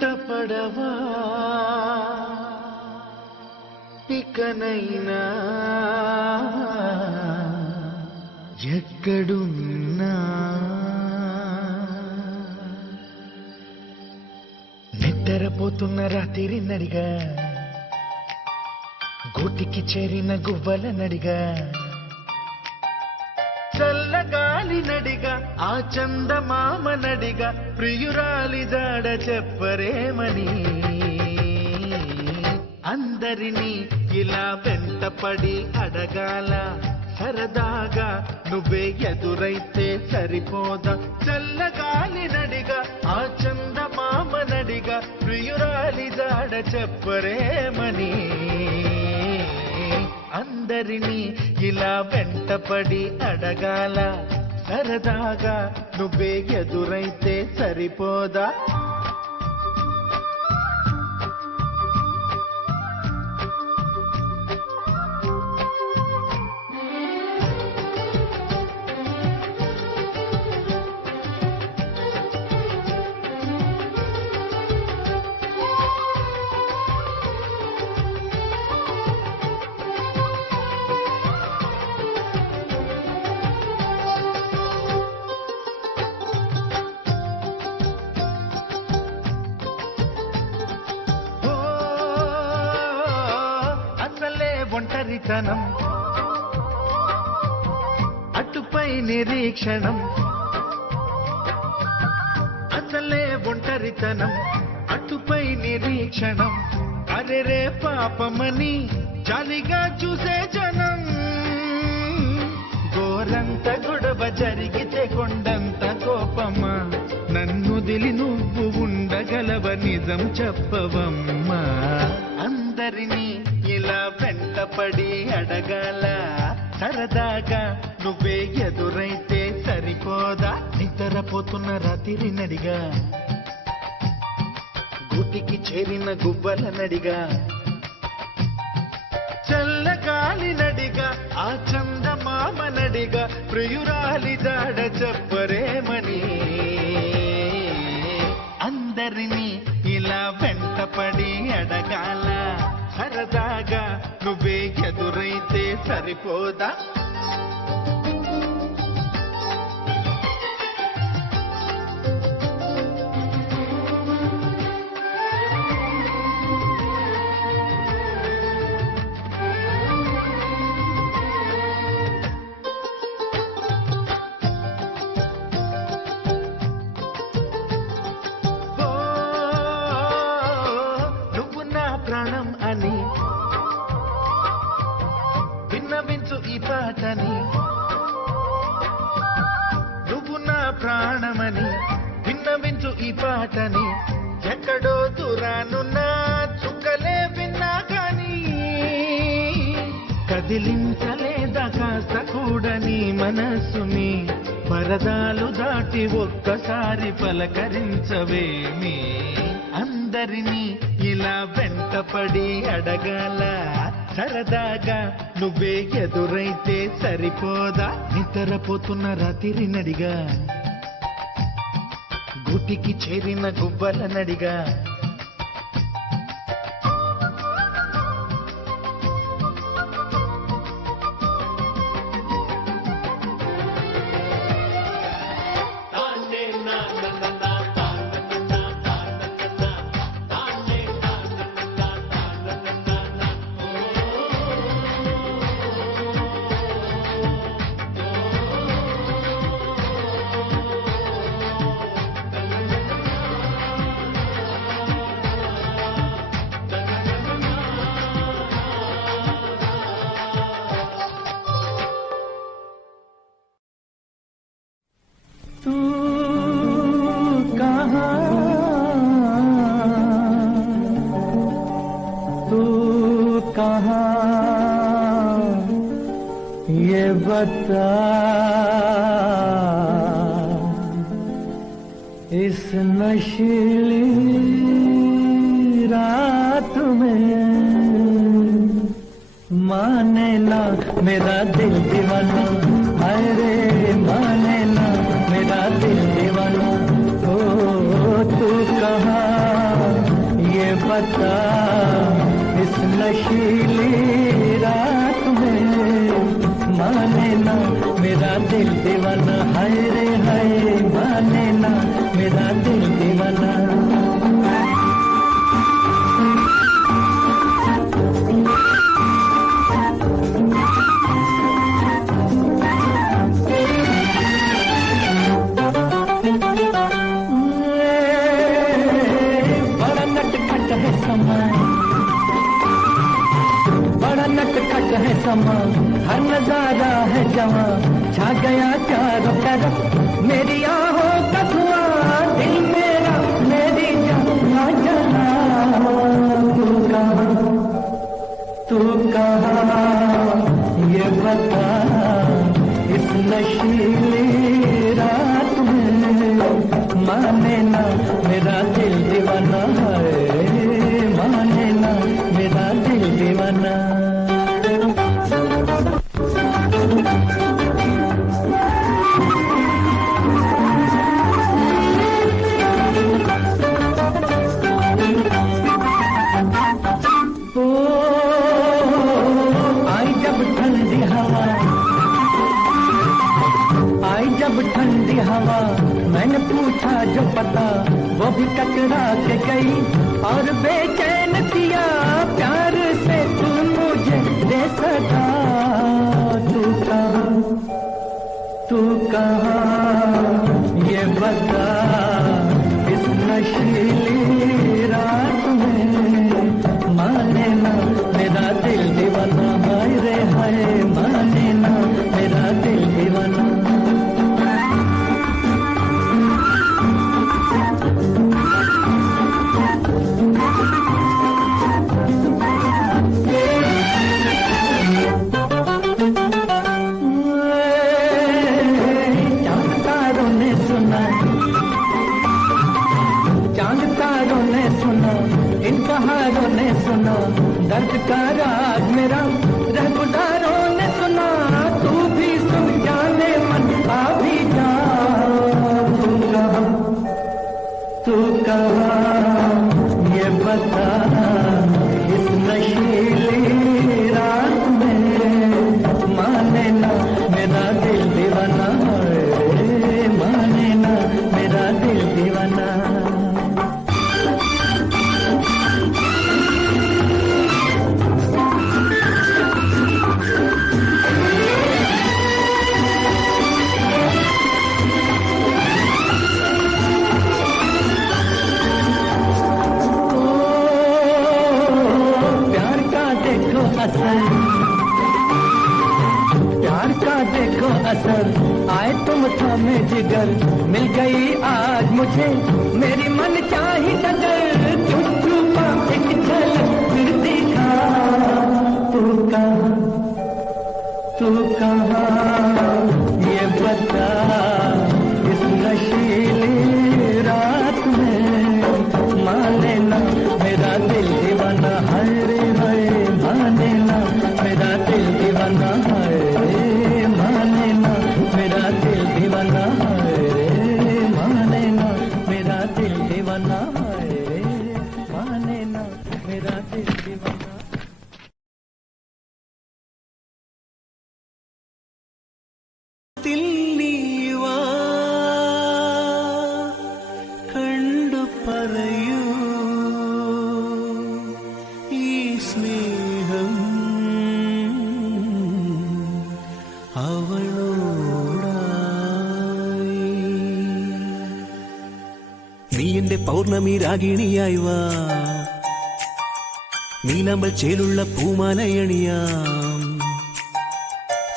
కంట ఇకనైనా ఎక్కడున్నా? నిద్రపోతున్న రాత్రి నడిగా గోటికి చేరిన గువ్వల నడిగా. చల్ల నడిగా ఆ చందమామ నడిగా ప్రియురాలి జాడ చెప్పరేమని. అందరినీ ఇలా వెంటపడి అడగాల సరదాగా నువ్వే ఎదురైతే సరిపోదా. చల్లగాలి నడిగా ఆ చందమామ నడిగా ప్రియురాలి జాడ చెప్పరేమని. అందరినీ ఇలా వెంటపడి అడగాల సరదాగా నువ్వే ఎదురైతే సరిపోదా? ఒంటరితనం అటుపై నిరీక్షణం. అసలే ఒంటరితనం అటుపై నిరీక్షణం. అరెరే పాపమని జాలిగా చూసే జనం. గోరంత గొడవ జరిగితే కొండంత కోపమా? నన్ను దిలి నువ్వు ఉండగలవ నిజం చెప్పవమ్మా. అందరినీ పడి అడగాల సరదాగా. నువ్వే ఎదురైతే సరిపోదా? నిద్రపోతున్న రాత్రి నడిగా. గుటికి చేరిన గుబ్బల నడిగా. చల్లగాలి నడిగా ఆ చందమామ నడిగా. ప్రియురాలి జాడ చెప్పరేమని అందరినీ ఇలా వెంటపడి అడగాల. సరదాగా నువ్వే ఎదురైతే సరిపోదా? పాటని ఎక్కడో దూరానున్నా చుక్కలే విన్నా కానీ కదిలించలేదా కాస్త కూడని నీ మనస్సుని పరదాలు దాటి ఒక్కసారి పలకరించవేమి అందరినీ ఇలా వెంటపడి అడగాల సరదాగా నువ్వే ఎదురైతే సరిపోదా? నిద్రపోతున్న రాత్రి నడిగా గుటికి చేరిన గుబ్బల నడిగా पता इस नशीली रात में माने ला मेरा दिल दीवाना। अरे माने ला मेरा दिल दीवाना। ओ, तू कहा, ये पता aşkım भी टकरा के गई और बेचैन किया प्यार से तू मुझे दे सका। तू कहा तू कहा, ये बता। कहा ये बता इस नशीली तू कहाँ നീ എന്റെ പൗർണമി രാഗിണിയായി വാ. നീലാമ്പൽ ചേലുള്ള പൂമാലയണിയാം.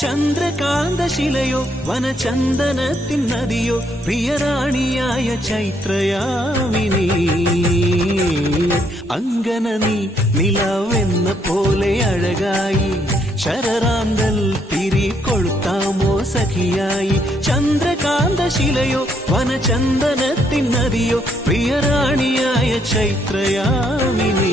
ചന്ദ്രകാന്ത ശിലയോ വനചന്ദനത്തിൻ നദിയോ പ്രിയറാണിയായ ചൈത്രയാമിനി. അങ്കന നീ നിലാവെന്ന പോലെ അഴകായി ശരറാന്തൽ ചന്ദനത്തിൻ നദിയോ പ്രിയറാണിയായ ചൈത്രയാമിനി.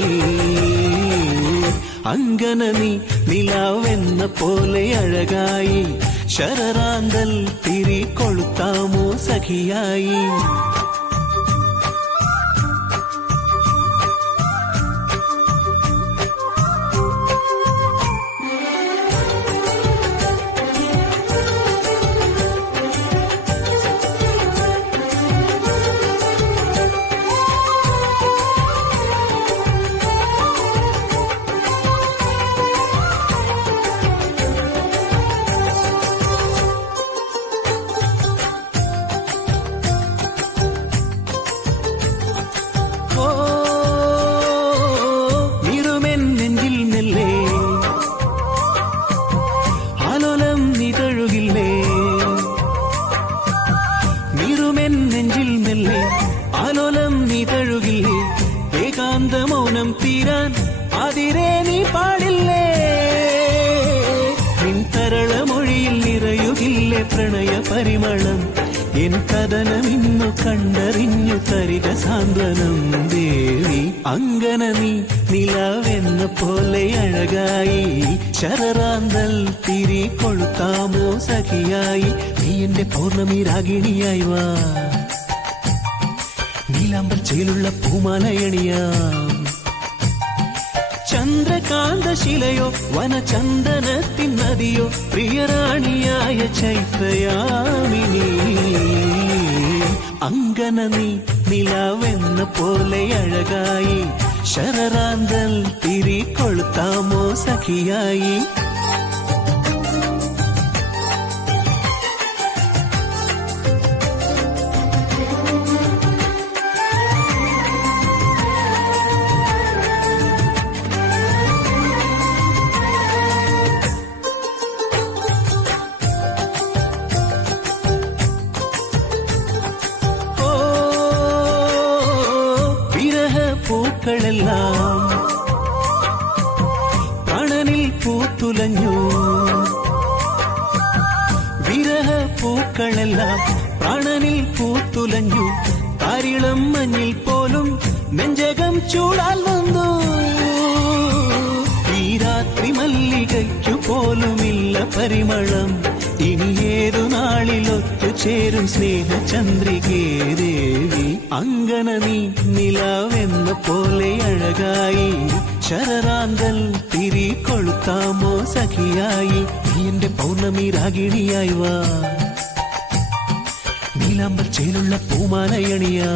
അങ്കന നീ നിലാവെന്ന പോലെ അഴകായി ശരറാന്തൽ തിരി കൊളുത്താമോ സഖിയായി. പ്രണയ പരിമളം. എൻ കഥനമിന്നു കണ്ടറിഞ്ഞു തരിക സാന്ത്വനം. ദേവി അങ്കന നീ നിലാവെന്ന പോലെ അഴകായി. ശരറാന്തൽ തിരി കൊളുത്താമോ സഖിയായി. നീ എന്റെ പൗർണമി രാഗിണിയായി വാ. നീലാമ്പൽ ചേലുള്ള പൂമാലയണിയാം ചന്ദ്രകാന്ത ശിലയോ വനചന്ദനത്തിൻ നദിയോ പ്രിയറാണിയായ ചൈത്രയാമിനി. അങ്കന നീ നിലാവെന്ന പോലെ അഴകായി ശരറാന്തൽ തിരി കൊളുത്താമോ സഖിയായി. പ്രാണനിൽ പൂത്തുലഞ്ഞു താരിളം മഞ്ഞിൽ പോലും നെഞ്ചകം ചൂടാൽ വന്നു ഈ രാത്രി മല്ലികയ്ക്കു പോലുമില്ല പരിമളം. ഇനി ഏതു നാളിലൊത്തു ചേരും സ്നേഹചന്ദ്രികേ ദേവി അങ്കന നീ നിലാവെന്ന പോലെ അഴകായി ശരറാന്തൽ തിരി കൊളുത്താമോ സഖിയായി. നീ എന്റെ പൗർണമി രാഗിണിയായി വാ. നീലാമ്പൽ ചേലുള്ള പൂമാലയണിയാ.